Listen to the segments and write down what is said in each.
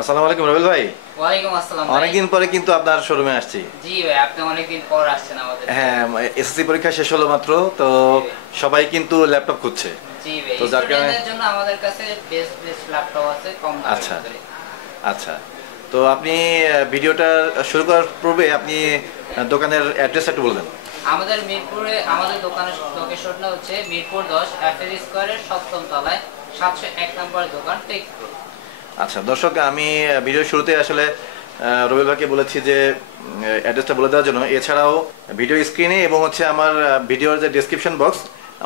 আসসালামু আলাইকুম রবিল ভাই। ওয়ালাইকুম আসসালাম ভাই। অনেকদিন পরে কিন্তু আপনার শোরুমে আসছি। জি ভাই, আপনি অনেকদিন পর আসছেন আমাদের হ্যাঁ, শোরুমে। এসএসসি পরীক্ষা শেষ হলো মাত্র তো। জি ভাই। সবাই কিন্তু ল্যাপটপ খুঁজছে। জি ভাই, তো যার কারণে স্টুডেন্টদের জন্য আমাদের কাছে বেস্ট বেস্ট ল্যাপটপ আছে কম দামের আচ্ছা ভিতরে। আচ্ছা। তো আপনি ভিডিওটা শুরু করার পূর্বে আপনি দোকানের অ্যাড্রেসটা একটু বলে দেন। আমাদের মিরপুরে আমাদের দোকানের লোকেশনটা হচ্ছে মিরপুর 10 অ্যাফের স্কয়ারের 7ম তলায় 701 নম্বর দোকান টেক প্রো। আচ্ছা দর্শক, আমি ভিডিওর শুরুতে আসলে রবিল ভাইকে বলেছি যে অ্যাড্রেসটা বলে দেওয়ার জন্য। এছাড়াও ভিডিও স্ক্রিনে এবং হচ্ছে আমার ভিডিওর যে ডেসক্রিপশন বক্স,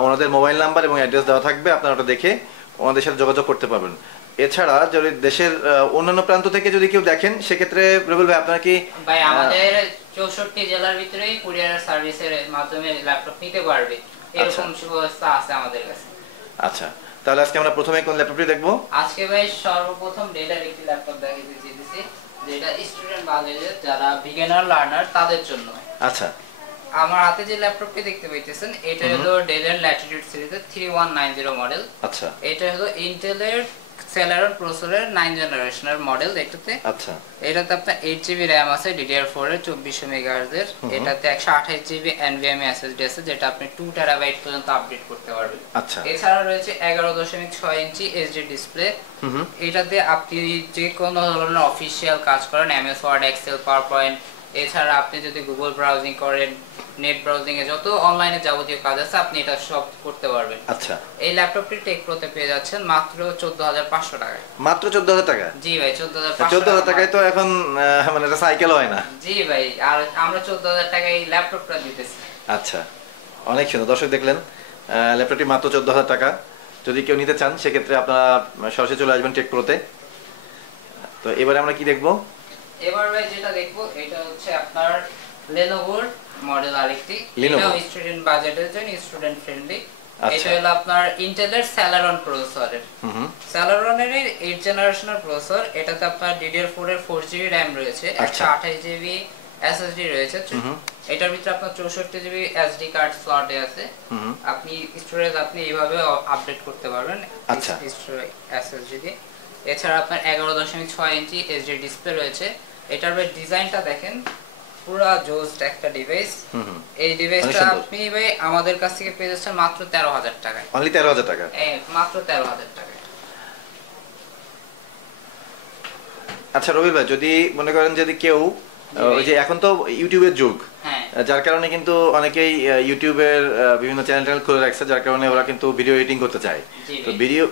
ওনাদের মোবাইল নাম্বার এবং অ্যাড্রেস দেওয়া থাকবে, আপনারা ওটা দেখে ওনাদের সাথে যোগাযোগ করতে পারবেন। এছাড়া যদি দেশের অন্যান্য প্রান্ত থেকে যদি কেউ দেখেন, সেক্ষেত্রে রবিল ভাই আপনার কি ভাই আমাদের 64 জেলার ভিতরেই কুরিয়ার সার্ভিসের মাধ্যমে ল্যাপটপ নিতে পারবে, এরকম সুব্যবস্থা আছে আমাদের কাছে। আচ্ছা, তাহলে আজকে আমরা প্রথমে কোন ল্যাপটপটি দেখবো? আজকে ভাই সর্বপ্রথম ডেলের একটি ল্যাপটপ দেখাতে চেয়েছি, যেটা স্টুডেন্ট বাজেটের যারা বিগিনার লার্নার তাদের জন্য। আচ্ছা আমার হাতে যে ল্যাপটপটি দেখতে পাইতেছেন এটা হলো ডেলের ল্যাটিটিউড সিরিজের 3190 মডেল। আচ্ছা এটা হলো ইন্টেলের সেলেরন প্রসেসরের 9 জেনারেশনের মডেল দেখতে। আচ্ছা। এটাতে আপনার 8 জিবি র্যাম আছে DDR4 এর 2400 মেগাহার্জ এর। এটাতে 128 জিবি NVMe SSD আছে, যেটা আপনি 2 টেরাবাইট পর্যন্ত আপডেট করতে পারবেন। আচ্ছা। এছাড়া রয়েছে 11.6 ইঞ্চি এইচডি ডিসপ্লে। এটাতে আপনি যে কোনো ধরনের অফিসিয়াল কাজ করেন, MS Word, Excel, PowerPoint, এছাড়া আপনি যদি গুগল ব্রাউজিং করেন, নেট ব্রাউজিং এ যত অনলাইনে যাবতীয় কাজ আছে আপনি এটা সব করতে পারবেন। আচ্ছা, এই ল্যাপটপটি টেক প্রোতে পেয়ে যাচ্ছেন মাত্র 14500 টাকায়। মাত্র 14,000 টাকা? জি ভাই, 14500 14,000 টাকায় তো এখন মানে এটা সাইকেল হয় না। জি ভাই, আর আমরা 14000 টাকায় এই ল্যাপটপটা দিতেছি। আচ্ছা, অনেক সুন্দর। দর্শক দেখলেন, ল্যাপটপটি মাত্র 14,000 টাকা। যদি কেউ নিতে চান সেক্ষেত্রে আপনারা সরাসরি চলে আসবেন টেক প্রোতে। তো এবারে আমরা কি দেখবো? এবার ভাই যেটা দেখবো এটা হচ্ছে আপনার Lenovo মডেল আরেকটি। Lenovo? এটাও স্টুডেন্ট বাজেটের জন্য, স্টুডেন্ট ফ্রেন্ডলি। আচ্ছা। এটা হলো আপনার ইন্টেলের Celeron প্রসেসরের। Celeronের 8 জেনারেশনের প্রসেসর। এটাতে আপনার DDR4 এর 4GB RAM রয়েছে, আচ্ছা। 128GB SSD রয়েছে। এটার ভিতরে আপনার 64GB SD কার্ড স্লটে আছে। আপনি স্টোরেজ আপনি এইভাবে আপডেট করতে পারবেন। আচ্ছা। SSD দিয়ে। এছাড়া আপনার 11.6 ইঞ্চি এইচডি ডিসপ্লে রয়েছে। এটার ডিজাইনটা দেখেন, পুরো জোস একটা ডিভাইস। এই ডিভাইসটা আপনি ভাই আমাদের কাছ থেকে পেয়ে যাচ্ছেন মাত্র 13000 টাকায়। অনলি 13,000 টাকা? মাত্র 13000 টাকায়। আচ্ছা রবিল ভাই, যদি মনে করেন যদি কেউ ওই যে এখন তো ইউটিউবের যুগ, হ্যাঁ, যার কারণে কিন্তু অনেকেই ইউটিউবের বিভিন্ন চ্যানেল খুলে রাখছে, যার কারণে ওরা কিন্তু ভিডিও এডিটিং করতে চায়। তো ভিডিও